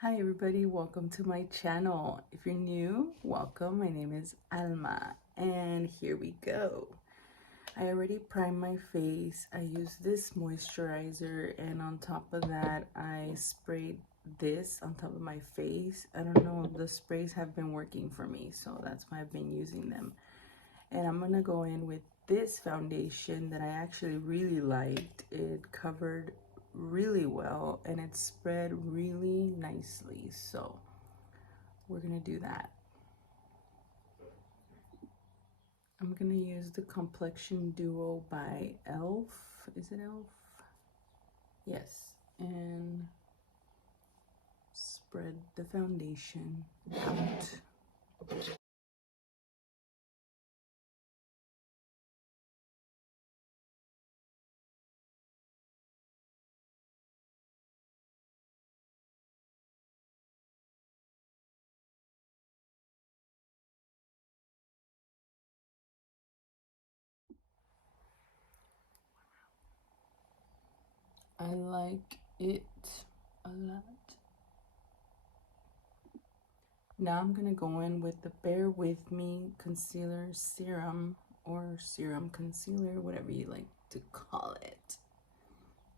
Hi everybody, welcome to my channel. If you're new, welcome. My name is Alma and here we go. I already primed my face. I used this moisturizer and on top of that I sprayed this on top of my face. I don't know, the sprays have been working for me, so that's why I've been using them. And I'm gonna go in with this foundation that I actually really liked. It covered really well and it spread really nicely, so we're gonna do that. I'm gonna use the Complexion Duo by Elf. Is it Elf? Yes. And spread the foundation out. I like it a lot. Now I'm gonna go in with the Bare With Me Concealer Serum, or Serum Concealer, whatever you like to call it.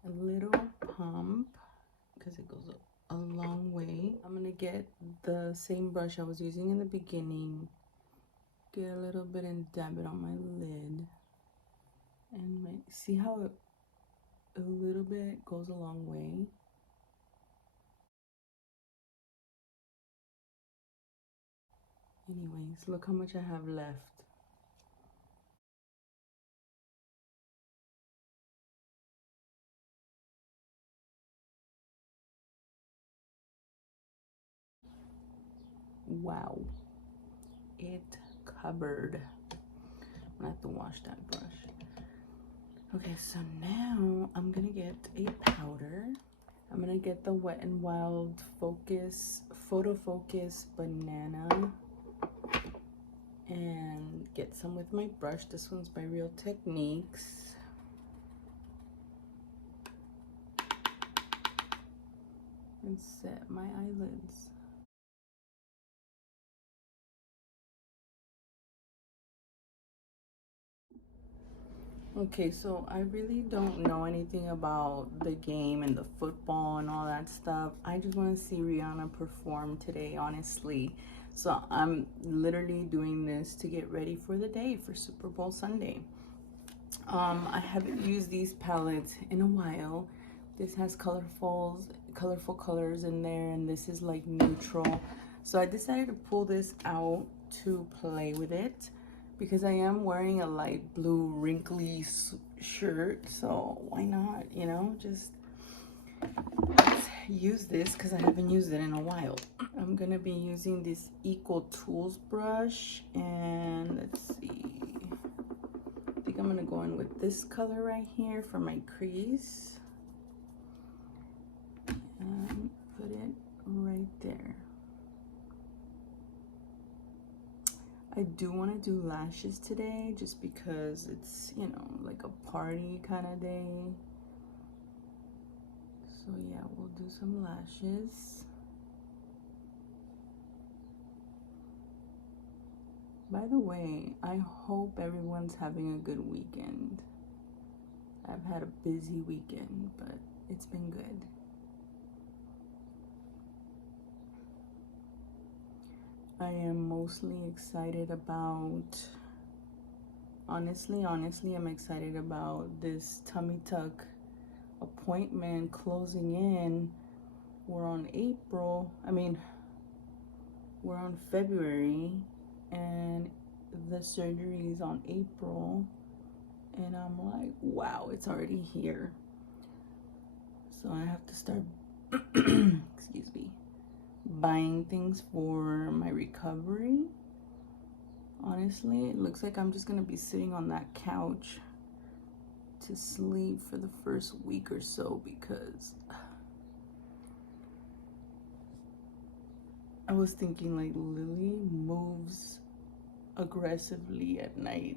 A little pump, because it goes a long way. I'm gonna get the same brush I was using in the beginning, get a little bit and dab it on my lid, and see how a little bit goes a long way. Anyways, look how much I have left. Wow, it covered. I'm gonna have to wash that brush. Okay, so now I'm gonna get a powder. I'm gonna get the Wet n Wild Photo Focus Banana and get some with my brush. This one's by Real Techniques. And set my eyelids. Okay, so I really don't know anything about the game and the football and all that stuff. I just want to see Rihanna perform today, honestly. So I'm literally doing this to get ready for the day, for Super Bowl Sunday. I haven't used these palettes in a while. This has colorful colors in there, and this is like neutral. So I decided to pull this out to play with it because I am wearing a light blue wrinkly shirt, so why not, you know, just let's use this because I haven't used it in a while. I'm gonna be using this Equal Tools brush, and let's see, I think I'm gonna go in with this color right here for my crease and put it right there. I do want to do lashes today just because it's, you know, like a party kind of day. So yeah, we'll do some lashes. By the way, I hope everyone's having a good weekend. I've had a busy weekend, but it's been good. I am mostly excited about, honestly, I'm excited about this tummy tuck appointment closing in. We're on we're on February, and the surgery is on April, and I'm like, wow, it's already here. So I have to start, excuse me, buying things for my recovery. Honestly, it looks like I'm just gonna be sitting on that couch to sleep for the first week or so because I was thinking like Lily moves aggressively at night,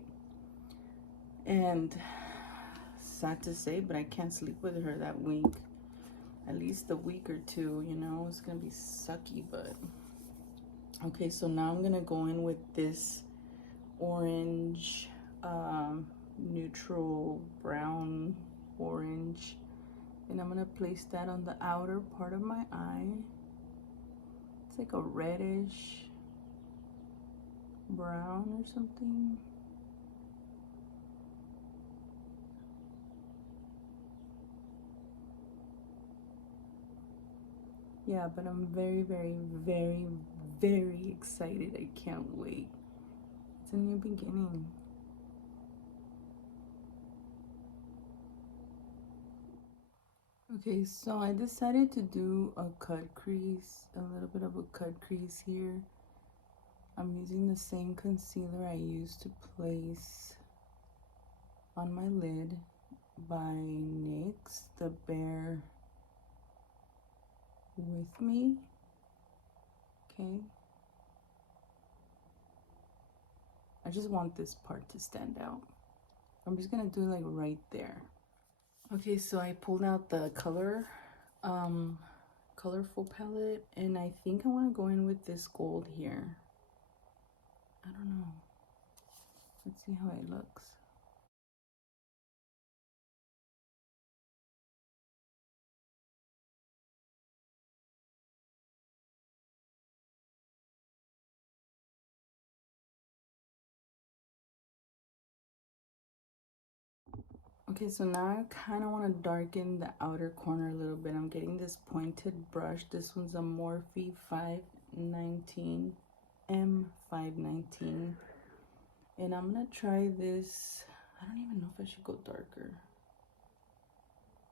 and sad to say, but I can't sleep with her that week at least a week or two, you know. It's gonna be sucky, but okay. So now I'm gonna go in with this orange, neutral brown orange, and I'm gonna place that on the outer part of my eye. It's like a reddish brown or something. Yeah, but I'm very, very, very, very excited. I can't wait. It's a new beginning. Okay, so I decided to do a cut crease, a little bit of a cut crease here. I'm using the same concealer I used to place on my lid by NYX, the Bear With Me. Okay. I just want this part to stand out. I'm just gonna do like right there. Okay, so I pulled out the colorful palette, and I think I want to go in with this gold here. I don't know. Let's see how it looks. Okay, so now I kind of want to darken the outer corner a little bit. I'm getting this pointed brush. This one's a Morphe 519, M519. And I'm going to try this. I don't even know if I should go darker.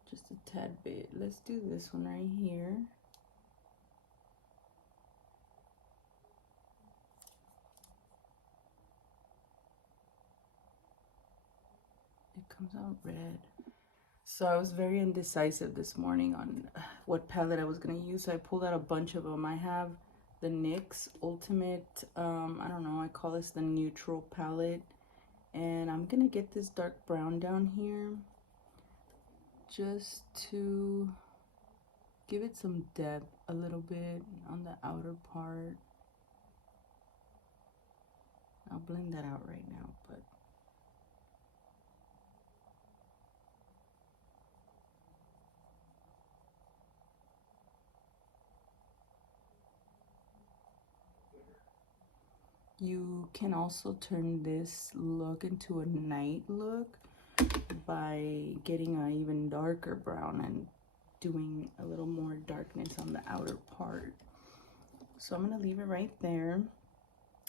Just a tad bit. Let's do this one right here. It comes out red. So I was very indecisive this morning on what palette I was going to use. So I pulled out a bunch of them. I have the NYX Ultimate, I don't know, I call this the neutral palette. And I'm going to get this dark brown down here just to give it some depth a little bit on the outer part. I'll blend that out right now, but you can also turn this look into a night look by getting an even darker brown and doing a little more darkness on the outer part. So I'm going to leave it right there.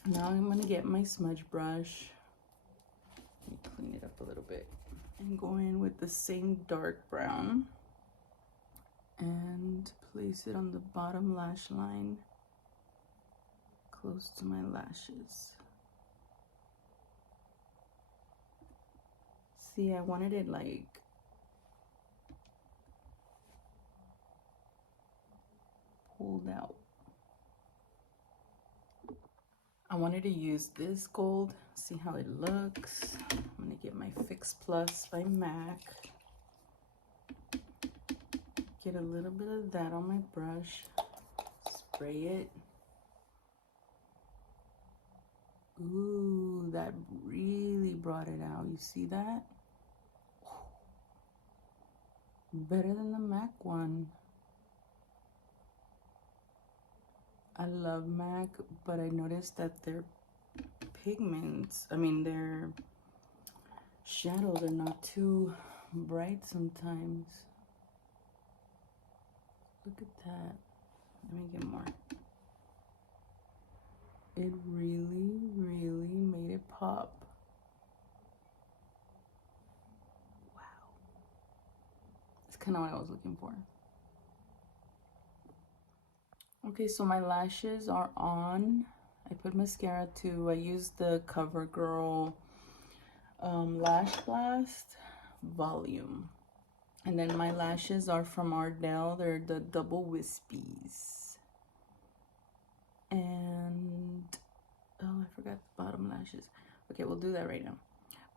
Now I'm going to get my smudge brush. Let me clean it up a little bit. And go in with the same dark brown and place it on the bottom lash line close to my lashes. See, I wanted it like pulled out. I wanted to use this gold, see how it looks. I'm gonna get my Fix Plus by MAC. Get a little bit of that on my brush, spray it. Ooh, that really brought it out. You see that? Better than the MAC one. I love MAC, but I noticed that their pigments, their shadows are not too bright sometimes. Look at that. Let me get more. It really, really made it pop. Wow. That's kind of what I was looking for. Okay, so my lashes are on. I put mascara too. I used the CoverGirl Lash Blast Volume. And then my lashes are from Ardell. They're the Double Wispies. And, oh, I forgot the bottom lashes. Okay, we'll do that right now.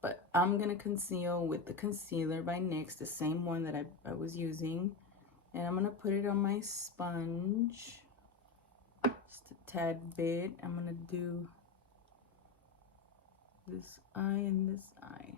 But I'm going to conceal with the concealer by NYX, the same one that I was using. And I'm gonna put it on my sponge. Just a tad bit. I'm gonna do this eye and this eye.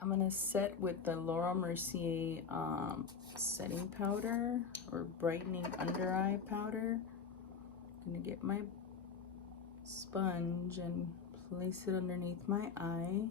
I'm gonna set with the Laura Mercier setting powder or brightening under eye powder. I'm gonna get my sponge and place it underneath my eye.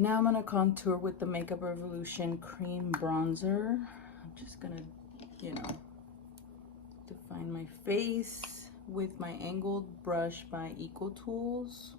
Now I'm gonna contour with the Makeup Revolution cream bronzer. I'm just gonna, you know, define my face with my angled brush by Eco Tools.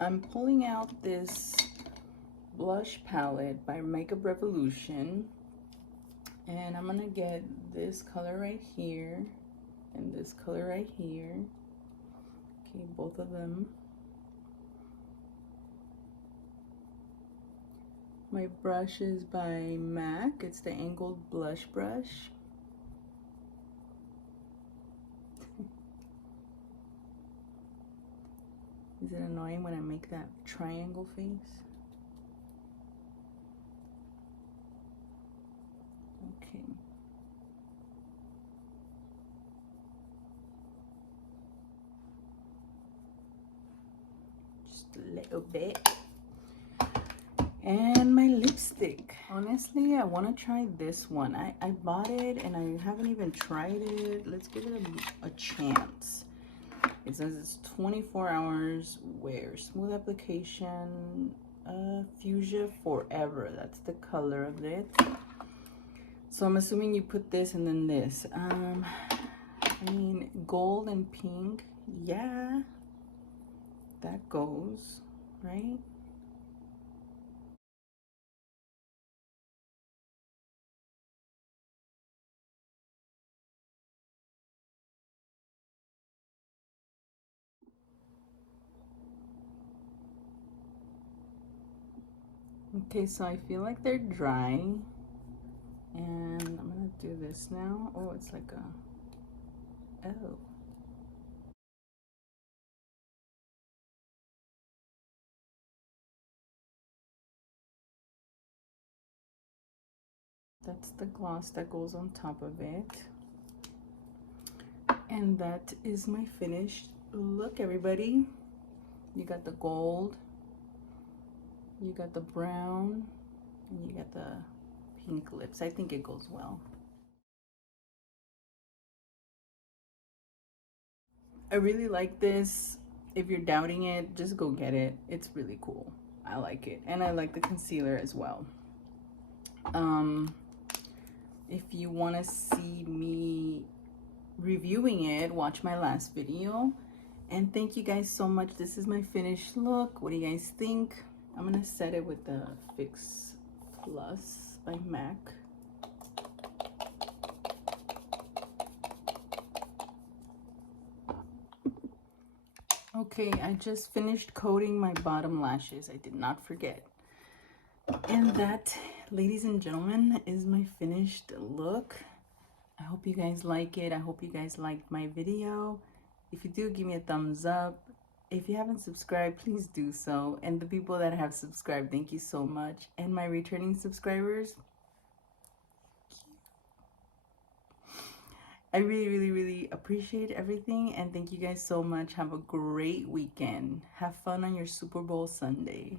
I'm pulling out this blush palette by Makeup Revolution, and I'm gonna get this color right here and this color right here. Okay, both of them. My brush is by MAC. It's the angled blush brush. Is it annoying when I make that triangle face? Okay. Just a little bit. And my lipstick. Honestly, I want to try this one. I bought it and I haven't even tried it. Let's give it a chance. It says it's 24 hours wear, smooth application, fuchsia forever. That's the color of it. So I'm assuming you put this and then this. I mean, gold and pink, yeah, that goes, right? Okay, so I feel like they're dry. And I'm gonna do this now. Oh, it's like a, oh. That's the gloss that goes on top of it. And that is my finished look, everybody. You got the gold, you got the brown, and you got the pink lips. I think it goes well. I really like this. If you're doubting it, just go get it. It's really cool. I like it. And I like the concealer as well. If you want to see me reviewing it, watch my last video. And thank you guys so much. This is my finished look. What do you guys think? I'm gonna set it with the Fix Plus by MAC. Okay, I just finished coating my bottom lashes. I did not forget. And that, ladies and gentlemen, is my finished look. I hope you guys like it. I hope you guys liked my video. If you do, give me a thumbs up. If you haven't subscribed, please do so. And the people that have subscribed, thank you so much. And my returning subscribers, I really, really, really appreciate everything, and thank you guys so much. Have a great weekend. Have fun on your Super Bowl Sunday.